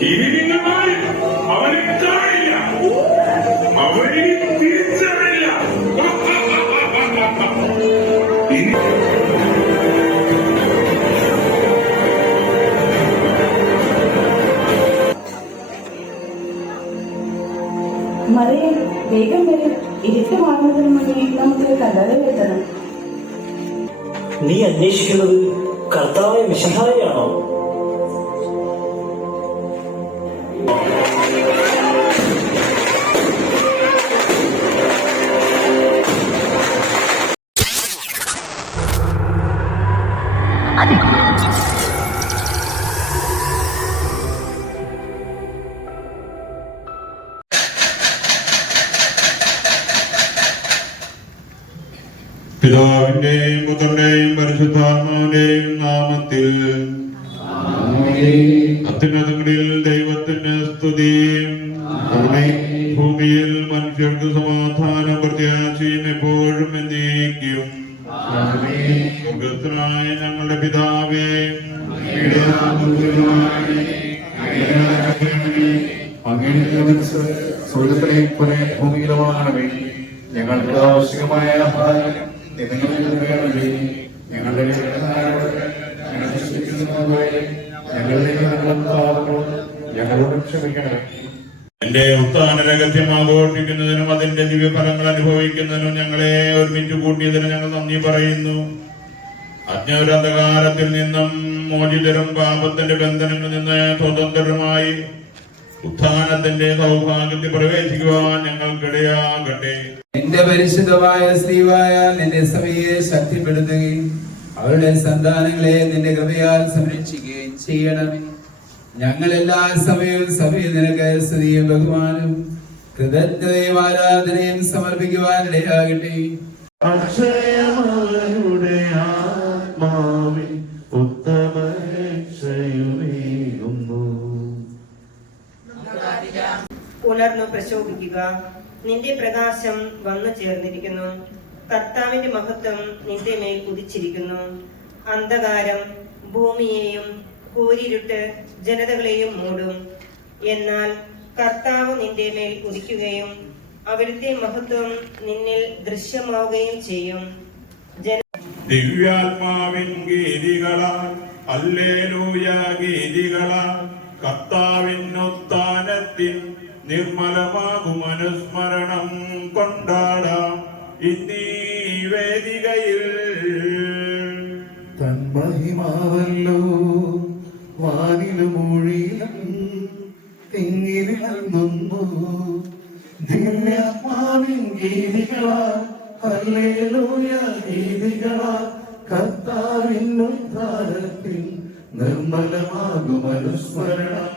ഇനി നിങ്ങൾ മാറി അവനെ കാണില്ല. അവനെ തിരിച്ചറിയില്ല. മറിയെ വേഗം വരും. ഇരുട്ട് മാറുന്നതിന് മുന്നേ നമുക്ക് കല്ലറയിൽ എത്തണം നീ അന്വേഷിക്കുന്നത് കർത്താവ് വിശുദ്ധായാണോ പിതാവിന്റെയും പുത്രന്റെയും പരിശുദ്ധാത്മാവിന്റെയും നാമത്തിൽ. അത്യുന്നതങ്ങളിൽ ദൈവത്തിന് സ്തുതി. ഭൂമിയിൽ മനുഷ്യർക്ക് സമാധാനം പ്രത്യാശയും എപ്പോഴും എന്നേക്കും. സ്വർഗസ്ഥനായ ഞങ്ങളുടെ പിതാവേ അങ്ങയുടെ മനസ്സ് സ്വർഗത്തിലെ പോലെ ഭൂമിയിലുമാകണമേ ഞങ്ങൾക്ക് ആവശ്യമായ ആഹാരം എന്റെ ഉത്ഥാന രഹസ്യം ആഘോഷിക്കുന്നതിനും അതിന്റെ ദിവ്യഫലങ്ങൾ അനുഭവിക്കുന്നതിനും ഞങ്ങളെ ഒരുമിച്ച് കൂട്ടിയതിന് ഞങ്ങൾ നന്ദി പറയുന്നു. അജ്ഞാനന്ധകാരത്തിൽ നിന്നും മോചിതരും പാപത്തിന്റെ ബന്ധനങ്ങളിൽ നിന്ന് സ്വതന്ത്രരുമായി ഉത്ഥാനത്തിന്റെ സൗഭാഗ്യത്തിൽ പ്രവേശിക്കുവാൻ ഞങ്ങൾക്കിടയാകട്ടെ. നിന്റെ പരിശുദ്ധമായ സ്ത്രീവായ നിന്റെ സഭയെ ശക്തിപ്പെടുത്തുകയും അവരുടെ സന്താനങ്ങളെ നിന്റെ കൃപയാൽ സംരക്ഷിക്കുകയും ചെയ്യണമേ. ഞങ്ങൾ എല്ലാ സമയവും സഭയിൽ നിനക്ക് സ്തുതിയും ബഹുമാനും കൃതജ്ഞതയും ആരാധനയും സമർപ്പിക്കുവാൻ ഇടയാകട്ടെ ആത്മാ ഉണർന്നു പ്രശോഭിക്കുക. നിന്റെ പ്രകാശം വന്നു ചേർന്നിരിക്കുന്നു. കർത്താവിന്റെ മഹത്വം നിന്റെ മേൽ കുതിച്ചിരിക്കുന്നു അന്ധകാരം ഭൂമിയെയും കൂരിരുട്ട് ജനതകളെയും മൂടും. എന്നാൽ കർത്താവ് നിന്റെ മേൽ ഉദിക്കുകയും അവിടുത്തെ മഹത്വം നിന്നിൽ ദൃശ്യമാവുകയും ചെയ്യും. ദിവ്യാത്മാവിൻ ഗീതികളാൽ അല്ലേലൂയ ഗീതികളാൽ കർത്താവിൻ ഉത്ഥാനത്തിൻ നിർമ്മലമാകും അനുസ്മരണം കൊണ്ടാടാം ഇന്നീ വേദികയിൽ. തന്മഹിമാവല്ലോ വാനിലും മൊഴിയിലും തിങ്ങിലിളങ്ങുന്നു ദിവ്യാത്മാവിൻ ഗീതികളാ ഹല്ലേലൂയ ഗീതികളാ കർത്താവിൻ ഉദ്ധാരത്തിൽ നിർമ്മലമാകും അനുസ്മരണം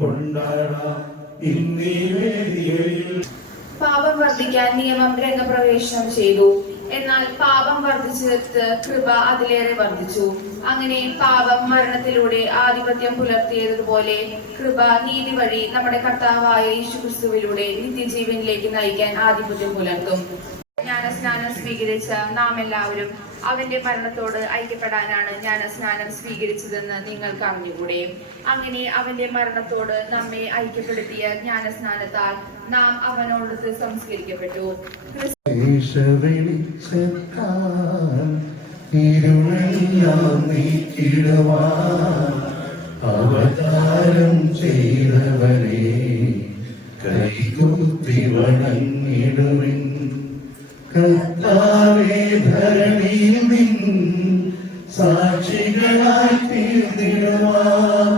കൊണ്ടാടാം. പാപം വർദ്ധിക്കാൻ നിയമം രംഗപ്രവേശനം ചെയ്തു. എന്നാൽ പാപം വർദ്ധിച്ചെടുത്ത് കൃപ അതിലേറെ വർദ്ധിച്ചു. അങ്ങനെ പാപം മരണത്തിലൂടെ ആധിപത്യം പുലർത്തിയതുപോലെ കൃപ നീതി വഴി നമ്മുടെ കർത്താവായ യേശുക്രിസ്തുവിലൂടെ നിത്യജീവനിലേക്ക് നയിക്കാൻ ആധിപത്യം പുലർത്തും. ജ്ഞാനസ്നാനം സ്വീകരിച്ച നാം എല്ലാവരും അവന്റെ മരണത്തോട് ഐക്യപ്പെടാനാണ് ജ്ഞാനസ്നാനം സ്വീകരിച്ചതെന്ന് നിങ്ങൾക്ക് അറിഞ്ഞുകൂടെ. അങ്ങനെ അവന്റെ മരണത്തോട് നമ്മെ ഐക്യപ്പെടുത്തിയ ജ്ഞാനസ്നാനത്താൽ നാം അവനോട് സംസ്കരിക്കപ്പെട്ടു. അവതാരം ചെയ്തവരെ കൈകൂത്തി വണങ്ങിടുവിൻ. കർത്താവേ ധരണിയിൽ നിൻ സാക്ഷികളായി തീർന്നിടുവാൻ.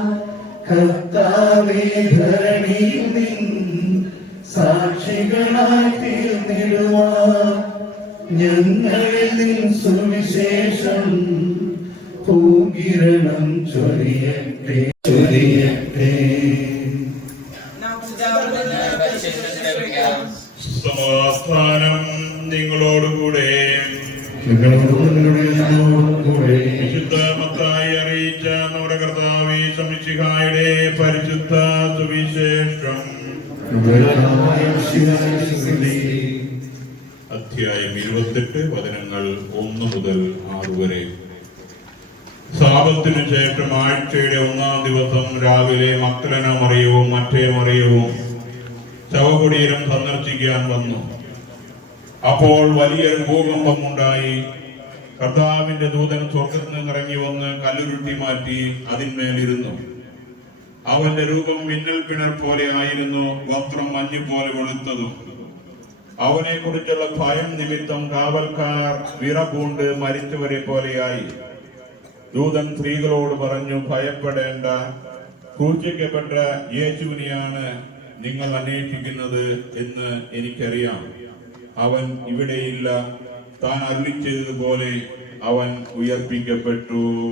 കർത്താവേ ധരണിയിൽ നിൻ സാക്ഷികളായി തീർന്നിടുവാൻ. ഞങ്ങളിൽ നിൻ സുവിശേഷം പൂകിരണം ചൊരിയട്ടെ. ശവകുടീരം സന്ദർശിക്കാൻ വന്നു. അപ്പോൾ വലിയൊരു ഭൂകമ്പം ഉണ്ടായി. കർത്താവിന്റെ ദൂതൻ സ്വർഗത്തിൽ നിന്ന് ഇറങ്ങി വന്ന് കല്ലുരുട്ടി മാറ്റി അതിന്മേലിരുന്നു. അവന്റെ രൂപം മിന്നൽ പിണർ പോലെ ആയിരുന്നു വസ്ത്രം മഞ്ഞു പോലെ വെളുത്തതും. അവനെ കുറിച്ചുള്ള ഭയം നിമിത്തം കാവൽക്കാർ വിറപൂണ്ട് മരിച്ചവരെ പോലെയായി. ദൂതൻ സ്ത്രീകളോട് പറഞ്ഞു ഭയപ്പെടേണ്ട. ക്രൂശിക്കപ്പെട്ട യേശുവിനെയാണ് നിങ്ങൾ അന്വേഷിക്കുന്നത് എന്ന് എനിക്കറിയാം. അവൻ ഇവിടെയില്ല. താൻ അരുളിച്ചതുപോലെ അവൻ ഉയർപ്പിക്കപ്പെട്ടു.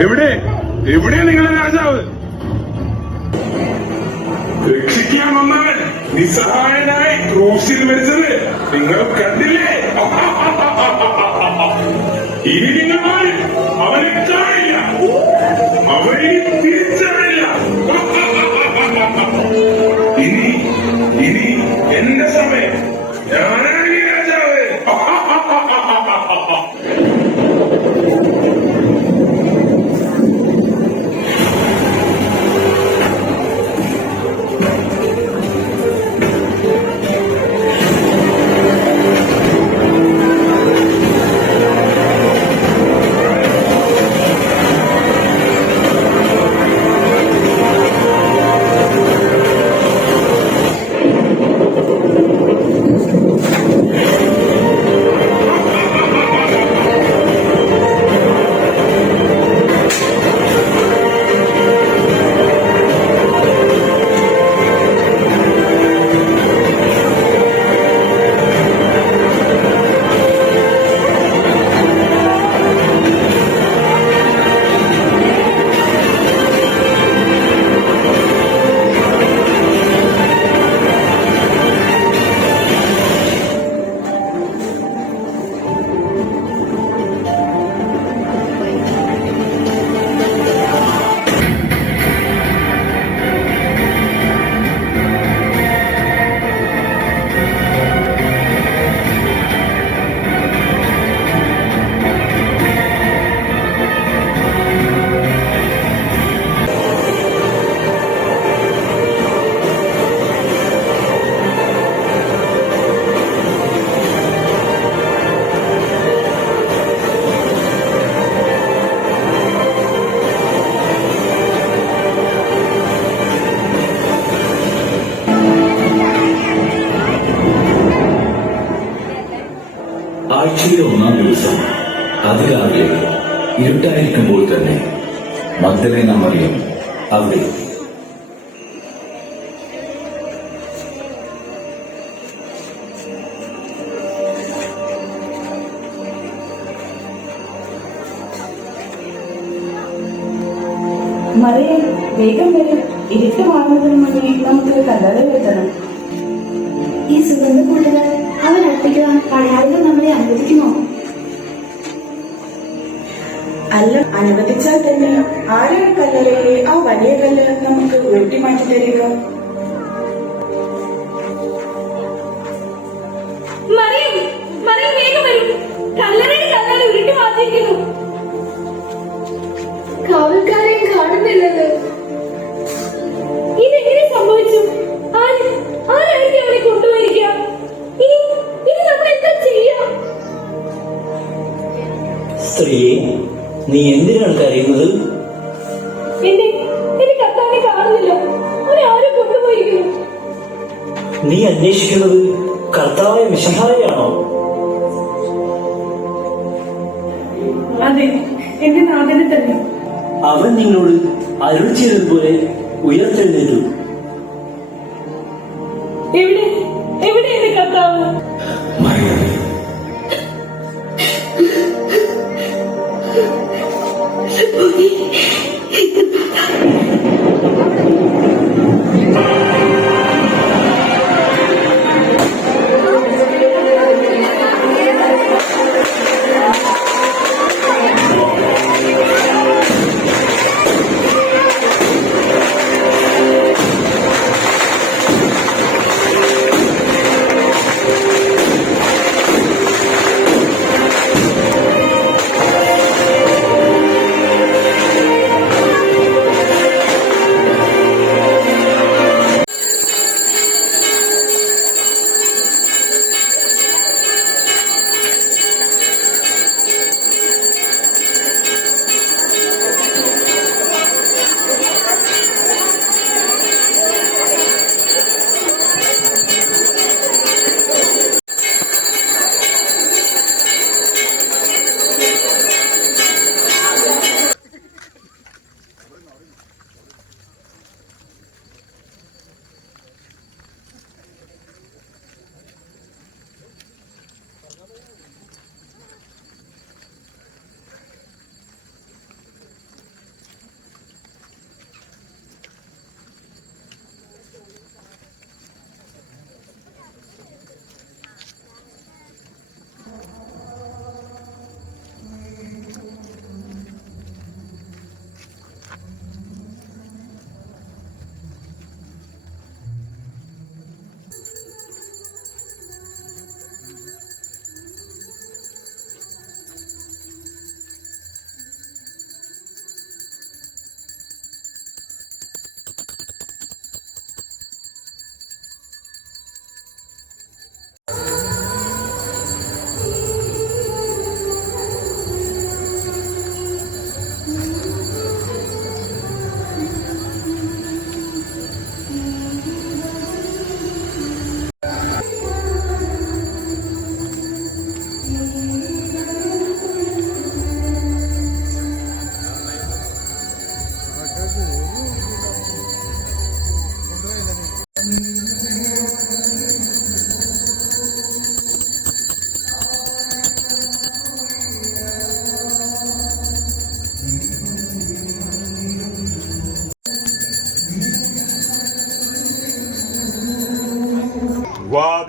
എവിടെ? എവിടെ നിങ്ങളുടെ രാജാവ്? രക്ഷിക്കാൻ വന്നവൻ നിസ്സഹായനായി ക്രൂസിൽ മരിച്ചത് നിങ്ങൾ കണ്ടില്ലേ? ഇനി നിങ്ങൾ അവനെ കാണില്ല അവനെ തിരിച്ചറിയില്ല. ഇനി ഇനി എന്റെ സമയം. ഞാനാണ് രാജാവ്. മറിയെ വേഗം വരും. ഇരുട്ട് മാറുന്നതിന് മുന്നേ നമുക്ക് കല്ലറ എത്തണം ഈ സുഗന്ധകൂട്ടുകൾ അവൻ അർപ്പിക്കുവാൻ പടയാളികൾ നമ്മളെ അനുവദിക്കുമോ? അല്ല അനുവദിച്ചാൽ തന്നെ ആരാണ് കല്ലറയിലെ ആ വലിയ കല്ല് നമുക്ക് വെട്ടിമാറ്റി തരിക? മറിയം മറിയം വേഗം വരും. കല്ലറയിൽ കല്ലറ ഉരുട്ടി മാറ്റിയിരിക്കുന്നു. നീ അന്വേഷിക്കുന്നത് കർത്താവെ വിശഹായാണോ അതെ എന്റെ നാഥനെ തന്നെ. അവൻ നിന്നോട് അരുൾ ചെയ്തതുപോലെ ഉയർത്തെഴുന്നേറ്റു.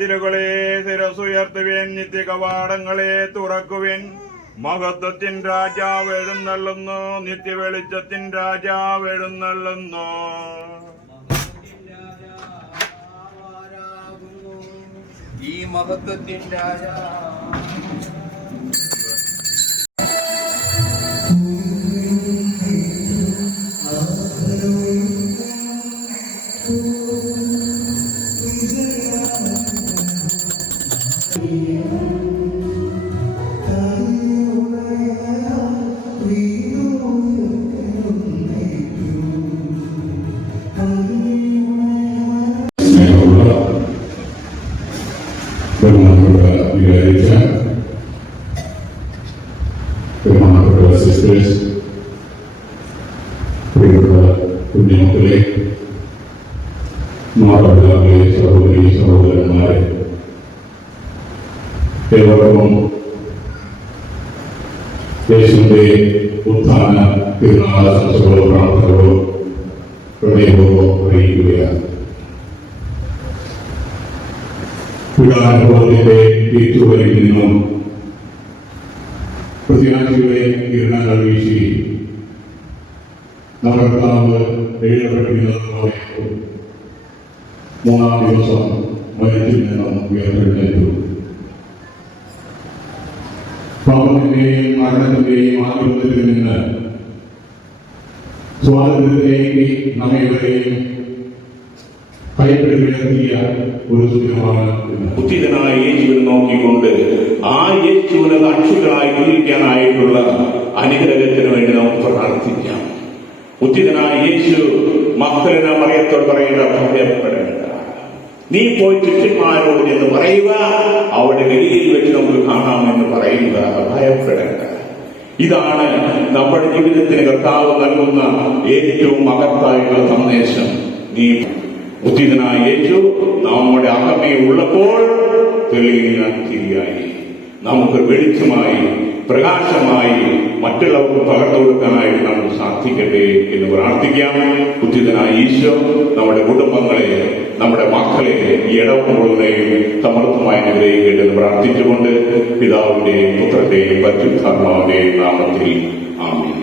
വാതിലുകളെ നിത്യ കവാടങ്ങളെ തുറക്കുവിൻ. മഹത്വത്തിൻ രാജാവ് എഴുന്നള്ളുന്നു നിത്യ വെളിച്ചത്തിൻ രാജാവ് എഴുന്നള്ളുന്നു. ഈ മഹത്വത്തിൻ രാജാ ഹൃദയപൂർവം അറിയിക്കുകയാണ് വികാരബോധത്തിന്റെ തീർത്തുവരിൽ നിന്നും പ്രത്യാശയുടെ കിരണങ്ങൾ വീശി നമ്മുടെ എഴുതപ്പെട്ടിരുന്നതുപോലെ മൂന്നാം ദിവസം മരിച്ചിൽ നിന്നും ഉയർത്തെഴുന്നേറ്റു. പാപത്തിന്റെയും മരണത്തിന്റെയും ആധിപത്യത്തിൽ നിന്ന് സ്വാതന്ത്ര്യത്തിലേക്ക് നമ്മെവരെയും ഭയപ്പെടുകയർത്തിയ ഒരു സുദിനമാണ് ഇന്ന്. ഉത്തിതനായ യേശുവിനെ നോക്കിക്കൊണ്ട് ആ യേശുവിനെ സാക്ഷികളായി ജീവിക്കാനായിട്ടുള്ള അനുഗ്രഹത്തിന് വേണ്ടി നമുക്ക് പ്രാർത്ഥിക്കാം. ഉത്തിതനായ യേശു മക്കളിനെ മറിയത്തോട് പറയേണ്ട ഭയപ്പെടേണ്ട നീ പോയി ശിഷ്യന്മാരോട് എന്ന് പറയുക അവിടെ ഗലിയിൽ വെച്ച് നമുക്ക് കാണാമെന്ന് പറയുക. ഭയപ്പെടേണ്ട. ഇതാണ് നമ്മുടെ ജീവിതത്തിന് കർത്താവ് നൽകുന്ന ഏറ്റവും മഹത്തായുള്ള സന്ദേശം. നീ ഉത്തിതനായ യേശു നമ്മുടെ അകമയിൽ ഉള്ളപ്പോൾ തെളിയുന്ന തിരിയായി നമുക്ക് വെളിച്ചമായി പ്രകാശമായി മറ്റുള്ളവർക്ക് പകർന്നു കൊടുക്കാനായിട്ട് നമുക്ക് സാധിക്കട്ടെ എന്ന് പ്രാർത്ഥിക്കാം. ഉദ്ധിതനായ ഈശോ നമ്മുടെ കുടുംബങ്ങളെ നമ്മുടെ മക്കളെ ഇടവും മുഴുവനെയും സമർത്ഥമായി അനുഗ്രഹിക്കട്ടെ എന്ന് പ്രാർത്ഥിച്ചുകൊണ്ട് പിതാവിന്റെയും പുത്രന്റെയും പരിശുദ്ധാത്മാവിന്റെയും നാമത്തിൽ ആമേൻ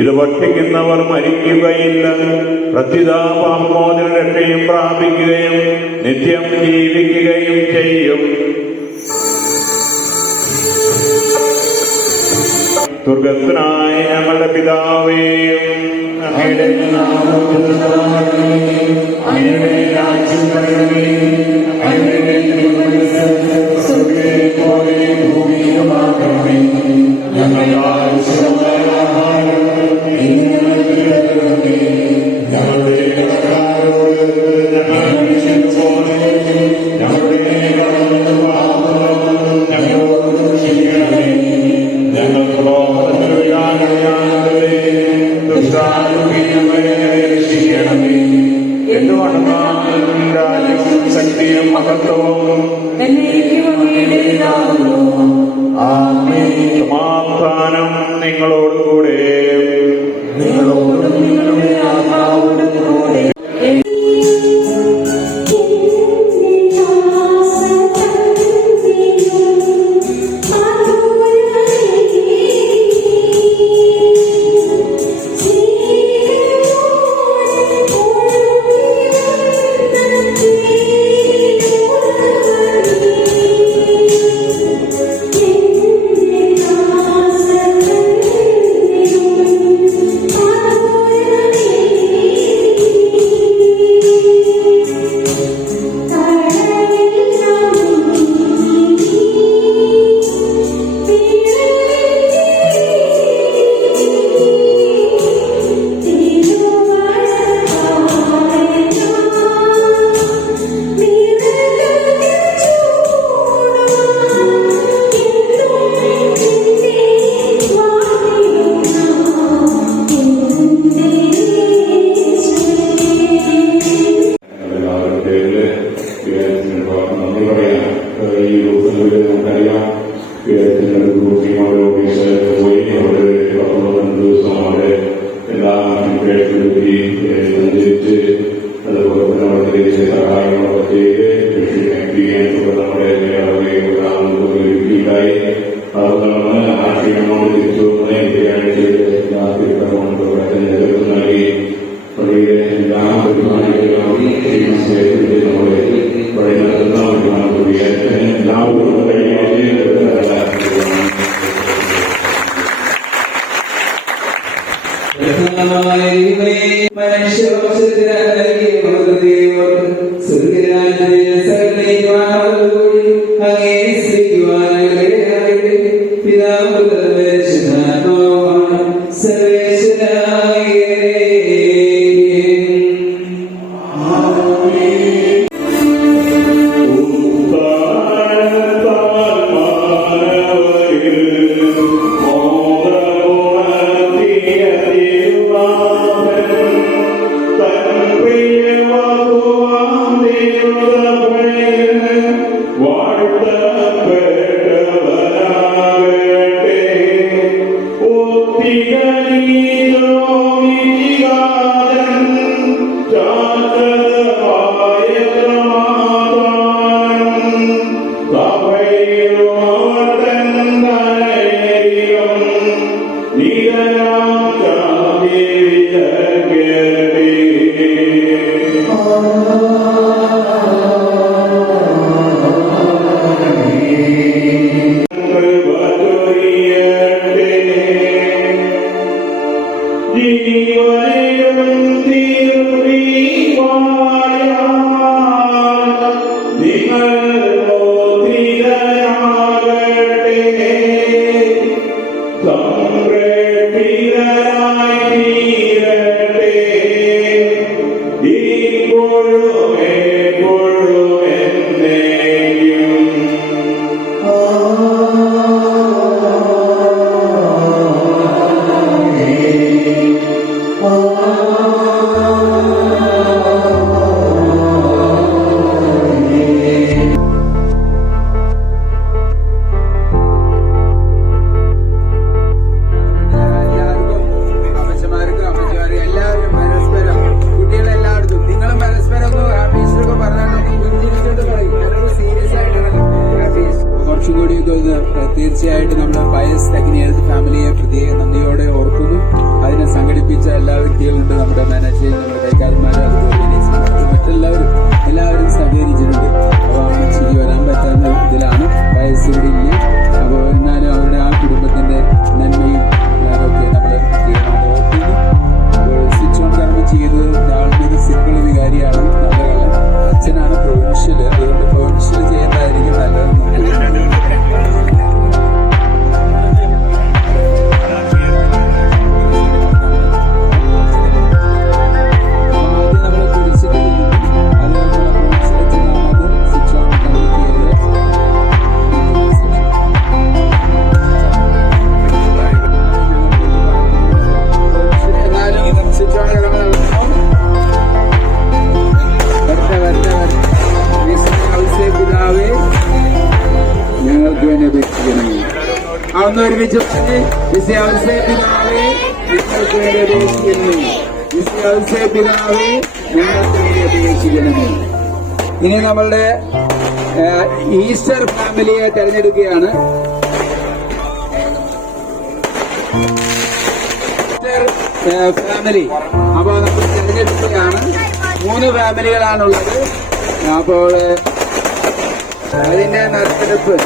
ഇത് ഭക്ഷിക്കുന്നവർ മരിക്കുകയില്ല. പ്രത്യുതാപാമോദന രക്ഷയും പ്രാപിക്കുകയും നിത്യം ജീവിക്കുകയും ചെയ്യും. ദുർഗത്തിനായ ഞങ്ങളുടെ പിതാവേയും നാമത്തിൽ സമാധാനം നിങ്ങളോടുകൂടെ ഇനി നമ്മളുടെ ഈസ്റ്റർ ഫാമിലിയെ തെരഞ്ഞെടുക്കുകയാണ്. ഫാമിലി. അപ്പോൾ നമ്മൾ തെരഞ്ഞെടുക്കുകയാണ്. മൂന്ന് ഫാമിലികളാണുള്ളത്. അപ്പോൾ അതിന്റെ നറുക്കെടുപ്പ്.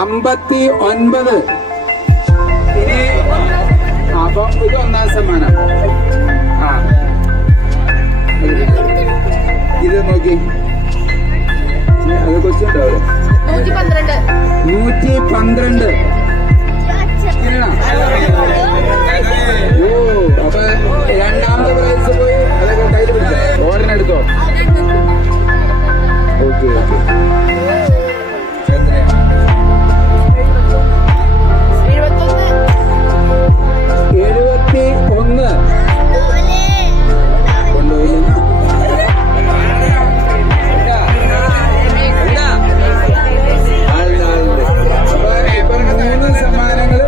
അമ്പത്തി ഒൻപത് അപ്പൊ ഇത് ഒന്നാം സമ്മാനം. ആ. ഇത് നോക്കി. നൂറ്റി പന്ത്രണ്ട്? ഓ അപ്പൊ രണ്ടാമത്തെ പ്രൈസ് പോയി. അതൊക്കെ കയ്യിൽ പിടിച്ചോ? ഓർഡർ എടുത്തോ? Okay okay. എഴുപത്തി ഒന്ന്. സമ്മാനങ്ങൾ